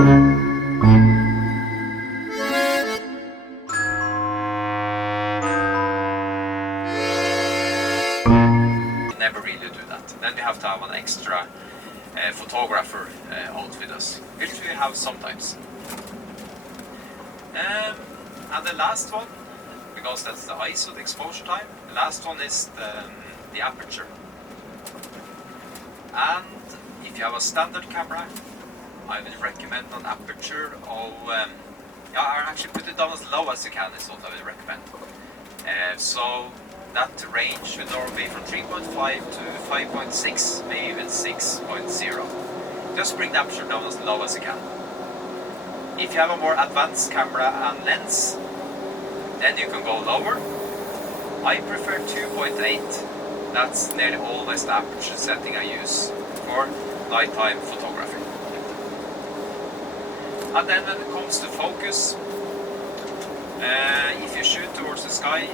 Never really do that. Then we have to have an extra photographer out with us, which we have sometimes. And the last one, because that's the ISO, the exposure time, the last one is the aperture. And if you have a standard camera, I would recommend an aperture of, I actually put it down as low as you can is what I would recommend. So that range should normally be from 3.5 to 5.6, maybe even 6.0. Just bring the aperture down as low as you can. If you have a more advanced camera and lens, then you can go lower. I prefer 2.8. That's nearly always the aperture setting I use for nighttime photography. And then when it comes to focus, if you shoot towards the sky,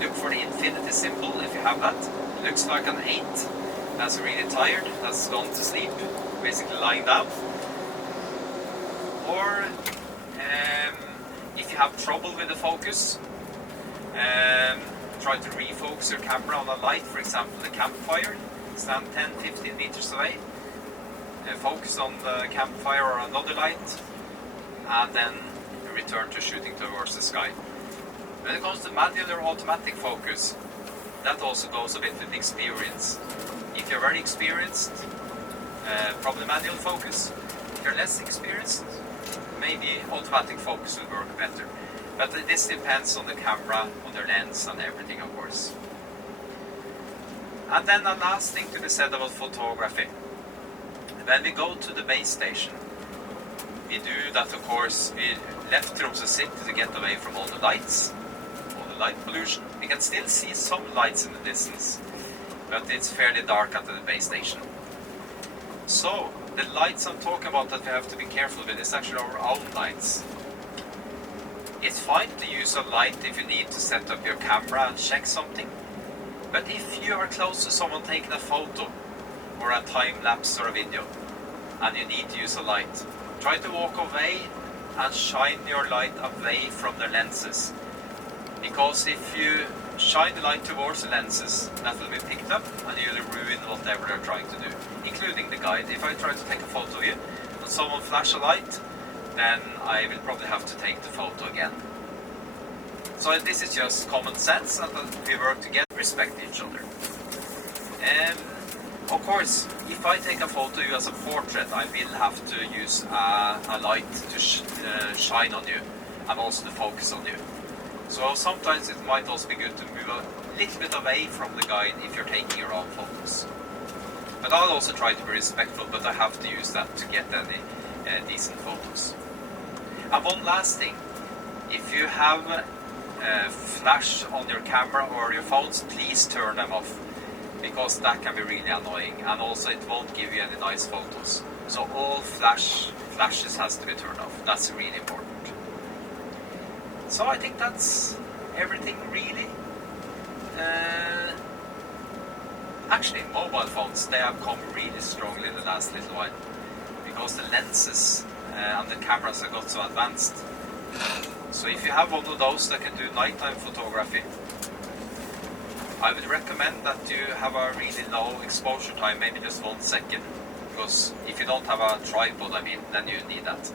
look for the infinity symbol if you have that. It looks like an 8. That's really tired, that's gone to sleep, basically lying down. Or if you have trouble with the focus, try to refocus your camera on a light, for example the campfire. Stand 10-15 meters away, focus on the campfire or another light, and then return to shooting towards the sky. When it comes to manual or automatic focus, that also goes a bit with experience. If you're very experienced, probably manual focus. If you're less experienced, maybe automatic focus will work better. But this depends on the camera, on the lens and everything, of course. And then the last thing to be said about photography. When we go to the base station, we do that, of course. We left Tromsø city to get away from all the lights, all the light pollution. We can still see some lights in the distance, but it's fairly dark at the base station. So the lights I'm talking about that we have to be careful with is actually our own lights. It's fine to use a light if you need to set up your camera and check something, but if you are close to someone taking a photo or a time lapse or a video and you need to use a light, try to walk away and shine your light away from the lenses, because if you shine the light towards the lenses, that will be picked up and you'll ruin whatever they're trying to do, including the guide. If I try to take a photo of you and someone flash a light, then I will probably have to take the photo again. So this is just common sense, and that we work together, respect each other. And of course, if I take a photo of you as a portrait, I will have to use a light to shine on you and also to focus on you. So sometimes it might also be good to move a little bit away from the guide if you're taking your own photos. But I'll also try to be respectful, but I have to use that to get any decent photos. And one last thing, if you have flash on your camera or your phones, please turn them off, because that can be really annoying, and also it won't give you any nice photos. So all flashes has to be turned off. That's really important. So I think that's everything really. Actually, mobile phones, they have come really strongly in the last little while, because the lenses and the cameras have got so advanced. So if you have one of those that can do nighttime photography, I would recommend that you have a really low exposure time, maybe just 1 second, because if you don't have a tripod, then you need that.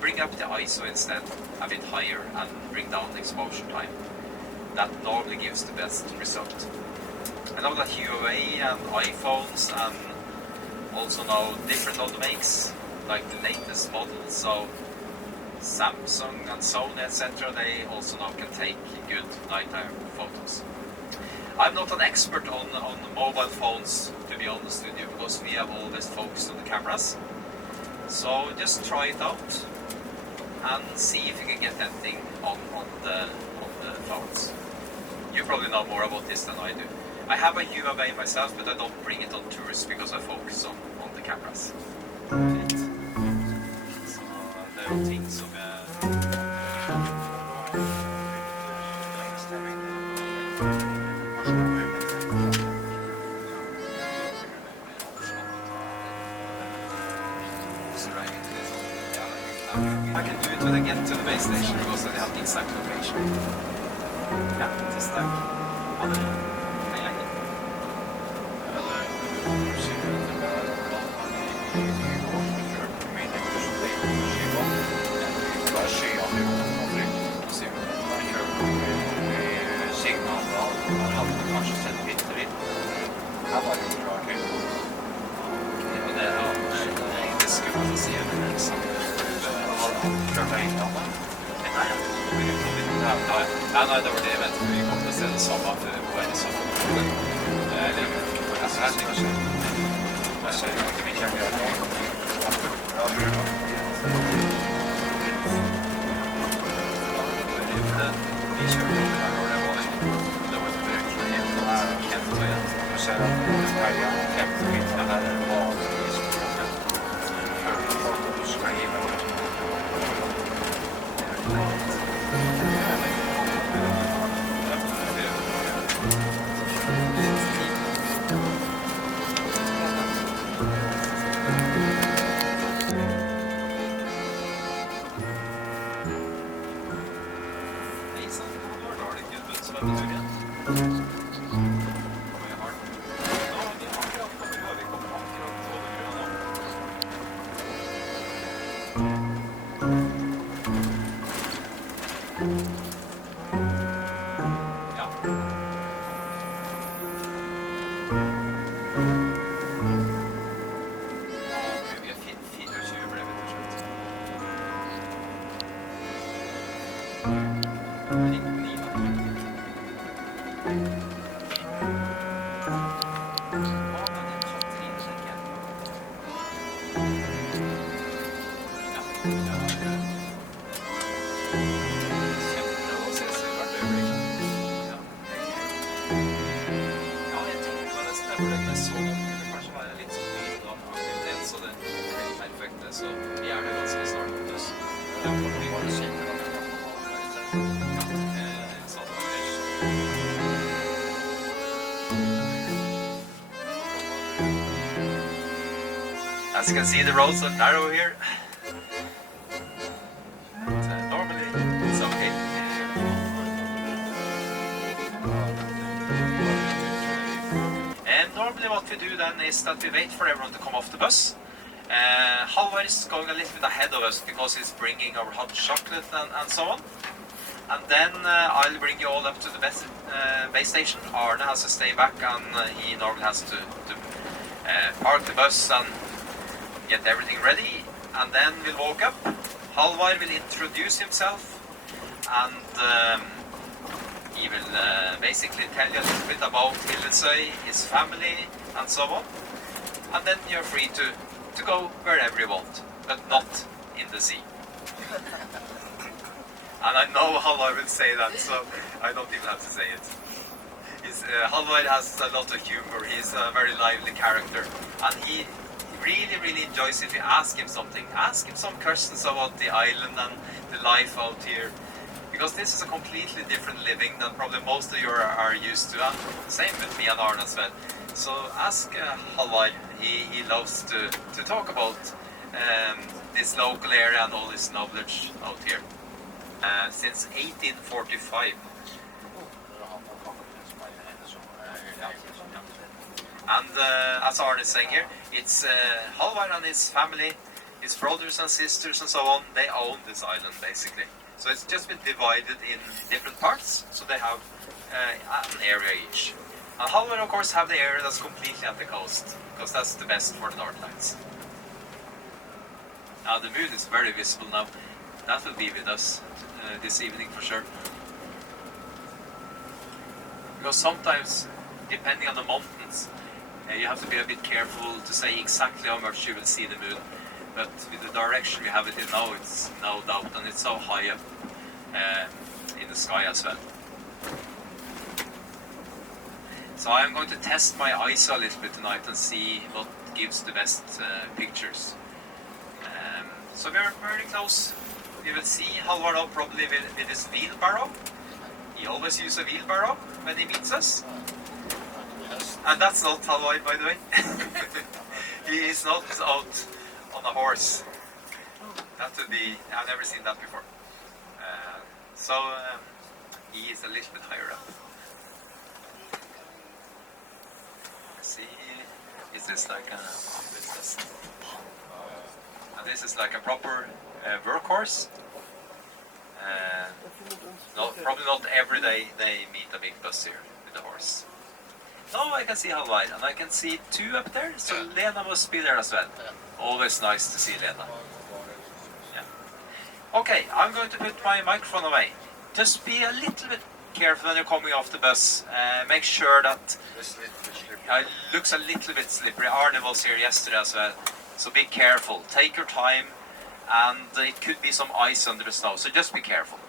Bring up the ISO instead, a bit higher, and bring down the exposure time. That normally gives the best result. I know that Huawei and iPhones and also now different other makes, like the latest models, so Samsung and Sony etc., they also now can take good nighttime photos. I'm not an expert on mobile phones, to be honest with you, because we have always focused on the cameras. So just try it out and see if you can get anything on the phones. You probably know more about this than I do. I have a Huawei myself, but I don't bring it on tours because I focus on the cameras. Så det är ting som just drive into this. I can do it when I get to the base station because they have the exact location. Ja, det is like other thing. Kanskje sett bitte litt. Her var det jo bra gøy. Det er egentlig skummelt å si det her sammen. Har du klart deg inn av det? Nei, det var det jeg vet. Vi kommer til å se det samme før vi er i sammen. Jeg ser det kanskje. Jeg ser jo ikke mye kjempe nå. Ja, det er bra. Vi kjører over her når det var Du ser at Sverige er kjempefint. Det her er bare du skal gi meg. Nei, sant, nå var det ikke så veldig tur igjen. As you can see, the roads are narrow here. Normally, it's okay. And normally what we do then is that we wait for everyone to come off the bus. Halvard is going a little bit ahead of us because he's bringing our hot chocolate and so on. And then I'll bring you all up to the base station. Arne has to stay back and he normally has to park the bus and get everything ready, and then we'll walk up. Halvard will introduce himself, and he will basically tell you a little bit about Hillesøy, his family, and so on. And then you're free to go wherever you want, but not in the sea. And I know Halvard will say that, so I don't even have to say it. Halvard has a lot of humor. He's a very lively character, and he really enjoys if you ask him something. Ask him some questions about the island and the life out here, because this is a completely different living than probably most of you are used to, and same with me and Arne as well. So ask Halvard. He loves to talk about this local area and all this knowledge out here. Since 1845. And as Arne is saying here, it's Halvard and his family, his brothers and sisters and so on, they own this island basically. So it's just been divided in different parts, so they have an area each. And Halvard of course have the area that's completely at the coast, because that's the best for the North Lights. Now the moon is very visible now. That will be with us this evening for sure. Because sometimes, depending on the mountains, you have to be a bit careful to say exactly how much you will see the moon. But with the direction we have it in now, it's no doubt, and it's so high up in the sky as well. So I'm going to test my ISO a little bit tonight and see what gives the best pictures. So we're very close. We will see Halvard up probably with his wheelbarrow. He always uses a wheelbarrow when he meets us. And that's not Halvard, by the way. He is not out on a horse. That would be, I've never seen that before. So he is a little bit higher up. See, is this like a, and this is like a proper workhorse. No, probably not every day they meet a big bus here with a horse. No, I can see how wide, and I can see two up there, so Lena must be there as well. Always nice to see Lena. Yeah. Okay, I'm going to put my microphone away. Just be a little bit careful when you're coming off the bus. Make sure that it looks a little bit slippery. Arne was here yesterday as well, so be careful. Take your time, and it could be some ice under the snow, so just be careful.